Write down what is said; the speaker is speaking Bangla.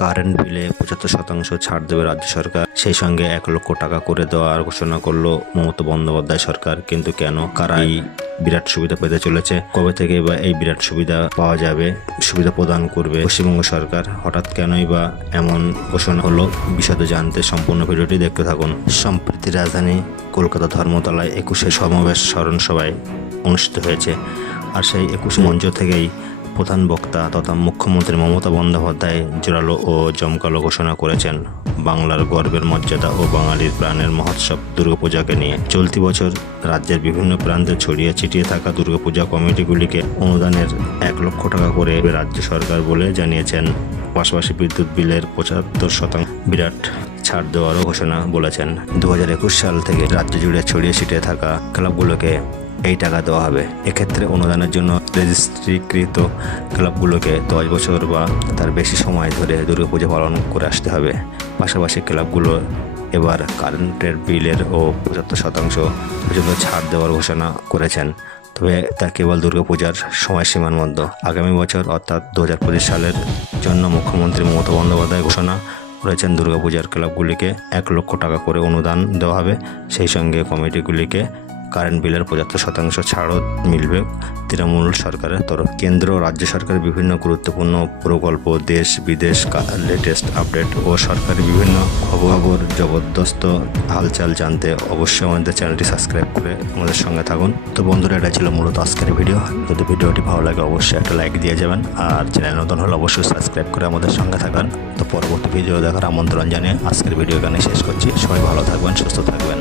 কারেন্ট বিলে ৭৫% ছাড় দেবে রাজ্য সরকার, সেই সঙ্গে ১ লক্ষ টাকা করে দেওয়ার ঘোষণা করলো মমতা বন্দ্যোপাধ্যায় সরকার। কিন্তু কেন, কারা এই বিরাট সুবিধা পেতে চলেছে, কবে থেকে বা এই বিরাট সুবিধা পাওয়া যাবে, সুবিধা প্রদান করবে পশ্চিমবঙ্গ সরকার, হঠাৎ কেনই বা এমন ঘোষণা হলো, বিশদে জানতে সম্পূর্ণ ভিডিওটি দেখতে থাকুন। সম্প্রতি রাজধানী কলকাতা ধর্মতলায় ২১শে সমাবেশ স্মরণ সভায় অনুষ্ঠিত হয়েছে। আর সেই ২১ মঞ্চ থেকেই প্রধান বক্তা তথা মুখ্যমন্ত্রী মমতা বন্দ্যোপাধ্যায় জোরালো ও জমকালো ঘোষণা করেছেন বাংলার গর্বের মর্যাদা ও বাঙালির প্রাণের মহোৎসব দুর্গাপূজাকে নিয়ে। চলতি বছর রাজ্যের বিভিন্ন প্রান্তে ছড়িয়ে ছিটিয়ে থাকা দুর্গাপূজা কমিটিগুলিকে অনুদানের ১ লক্ষ টাকা করে রাজ্য সরকার বলে জানিয়েছেন। পাশাপাশি বিদ্যুৎ বিলের ৭৫% বিরাট ছাড় দেওয়ারও ঘোষণা বলেছেন। ২০২১ সাল থেকে রাজ্য জুড়ে ছড়িয়ে ছিটিয়ে থাকা ক্লাবগুলোকে এই টাকা দেওয়া হবে। এক্ষেত্রে অনুদানের জন্য রেজিস্ট্রিকৃত ক্লাবগুলোকে 10 বছর বা তার বেশি সময় ধরে দুর্গাপূজা পালন করে আসতে হবে। পাশাপাশি ক্লাবগুলো এবার কারেন্টের বিলের ও ৭৫% পর্যন্ত ছাড় দেওয়ার ঘোষণা করেছেন। তবে তা কেবল দুর্গাপূজার সময়সীমার মধ্যে। আগামী বছর অর্থাৎ ২০২৫ সালের জন্য মুখ্যমন্ত্রী মমতা বন্দ্যোপাধ্যায় ঘোষণা করেছেন দুর্গাপূজার ক্লাবগুলিকে ১ লক্ষ টাকা করে অনুদান দেওয়া হবে। সেই সঙ্গে কমিটিগুলিকে কারেন্ট বিলের ৭৫% ছাড়ও মিলবে তৃণমূল সরকারের তরফ। কেন্দ্র ও রাজ্য সরকারের বিভিন্ন গুরুত্বপূর্ণ প্রকল্প, দেশ বিদেশ লেটেস্ট আপডেট ও সরকারি বিভিন্ন খবর জবরদস্ত হালচাল জানতে অবশ্যই আমাদের চ্যানেলটি সাবস্ক্রাইব করে আমাদের সঙ্গে থাকুন। তো বন্ধুরা, এটা ছিল মূলত আজকের ভিডিও। যদি ভিডিওটি ভালো লাগে অবশ্যই একটা লাইক দিয়ে যাবেন, আর চ্যানেল নতুন হলে অবশ্যই সাবস্ক্রাইব করে আমাদের সঙ্গে থাকবেন। তো পরবর্তী ভিডিও দেখার আমন্ত্রণ জানিয়ে আজকের ভিডিও এখানে শেষ করছি। সবাই ভালো থাকবেন, সুস্থ থাকবেন।